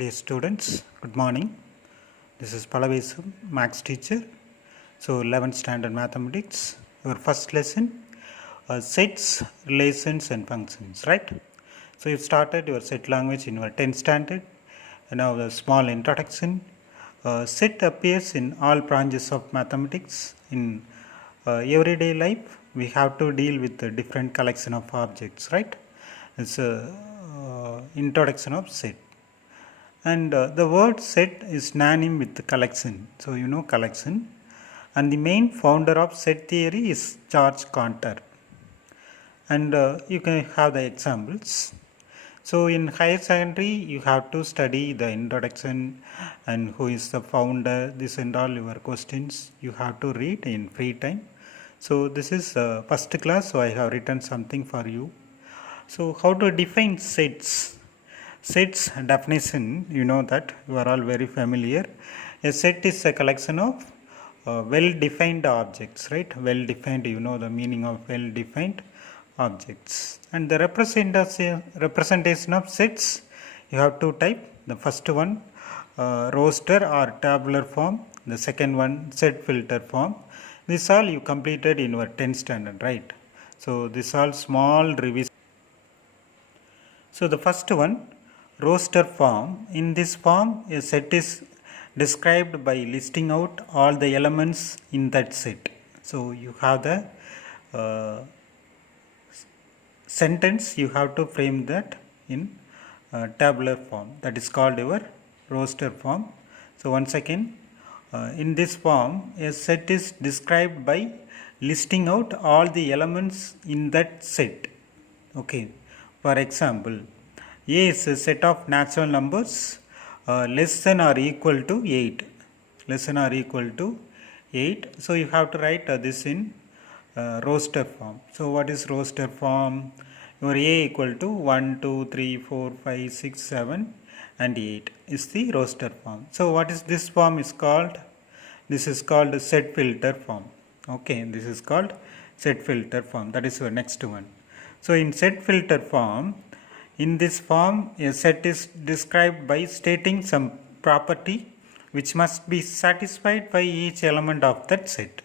Dear students, good morning. This is Palavesu, Max teacher. So 11th standard mathematics, your first lesson, sets, relations and functions, right? So you started your set language in your 10th standard. And now the small introduction. Set appears in all branches of mathematics. In everyday life, we have to deal with a different collection of objects, right? It's a introduction of set. And the word set is synonym with collection. So you know collection. And the main founder of set theory is George Cantor. And you can have the examples. So in higher secondary, you have to study the introduction and who is the founder, this and all your questions you have to read in free time. So this is first class, so I have written something for you. So how to define sets? Sets definition, you know that you are all very familiar. A set is a collection of well-defined objects, right? Well-defined, you know the meaning of well-defined objects. And the representation of sets, you have to type. The first one, roster or tabular form. The second one, set filter form. This all you completed in your 10th standard, right? So this all small revision. So the first one, roster form. In this form, a set is described by listing out all the elements in that set. So you have the sentence, you have to frame that in tabular form. That is called your roster form. So once again, in this form, a set is described by listing out all the elements in that set. Okay. For example, A is a set of natural numbers less than or equal to 8. Less than or equal to 8. So you have to write this in roster form. So what is roster form? Your A equal to 1, 2, 3, 4, 5, 6, 7 and 8 is the roster form. So what is this form is called? This is called set filter form. Okay, this is called set filter form. That is your next one. So in set filter form, in this form, a set is described by stating some property which must be satisfied by each element of that set.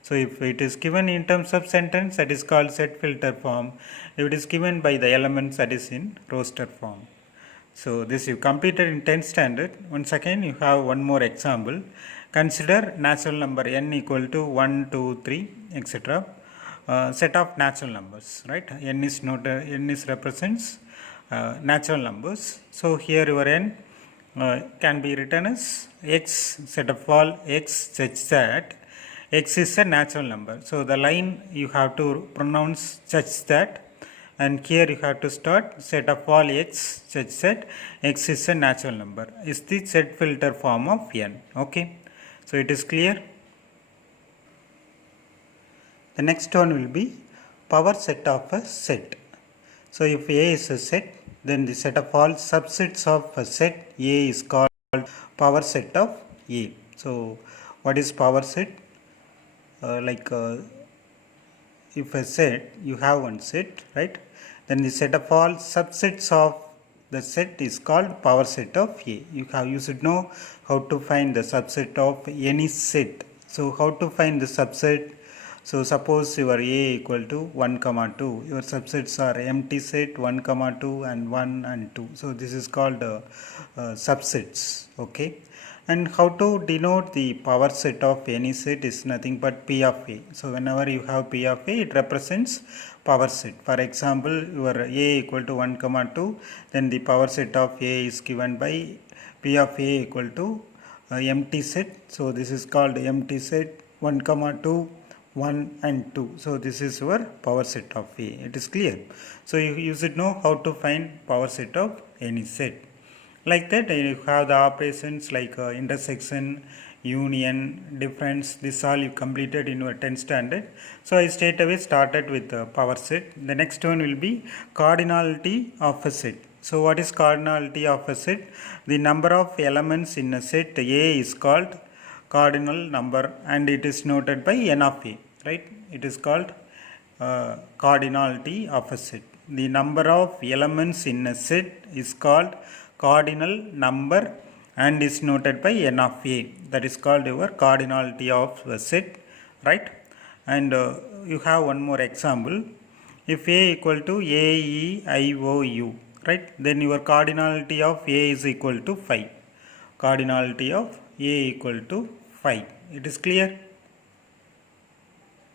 So if it is given in terms of sentence, that is called set filter form. If it is given by the elements, that is in roster form. So this you completed in 10th standard. Once again, you have one more example. Consider natural number n equal to 1, 2, 3, etc. Set of natural numbers, right? N is represents natural numbers. So here your n can be written as x, set of all x such that x is a natural number. So the line you have to pronounce such that, and here you have to start set of all x such that x is a natural number is the set filter form of n. Okay, so it is clear. The next one will be power set of a set. So if A is a set, then the set of all subsets of a set A is called power set of A. So what is power set? If a set, you have one set, right? Then the set of all subsets of the set is called power set of A. You should know how to find the subset of any set. So how to find the subset? So suppose your A equal to 1, 2. Your subsets are empty set 1, 2 and 1 and 2. So this is called subsets. Okay. And how to denote the power set of any set is nothing but P of A. So whenever you have P of A, it represents power set. For example, your A equal to 1, 2, then the power set of A is given by P of A equal to empty set. So this is called empty set 1, 2, 1 and 2. So this is your power set of A. It is clear. So you should know how to find power set of any set. Like that, you have the operations like intersection, union, difference. This all you completed in your 10th standard. So I straight away started with the power set. The next one will be cardinality of a set. So what is cardinality of a set? The number of elements in a set A is called cardinal number and it is noted by n of A, right? It is called cardinality of a set. the number of elements in a set is called cardinal number and is noted by n of a. That is called your cardinality of a set, right? And you have one more example. If a equal to a, e, I, o, u, right, then your cardinality of a is equal to 5. Cardinality of a equal to 5. It is clear?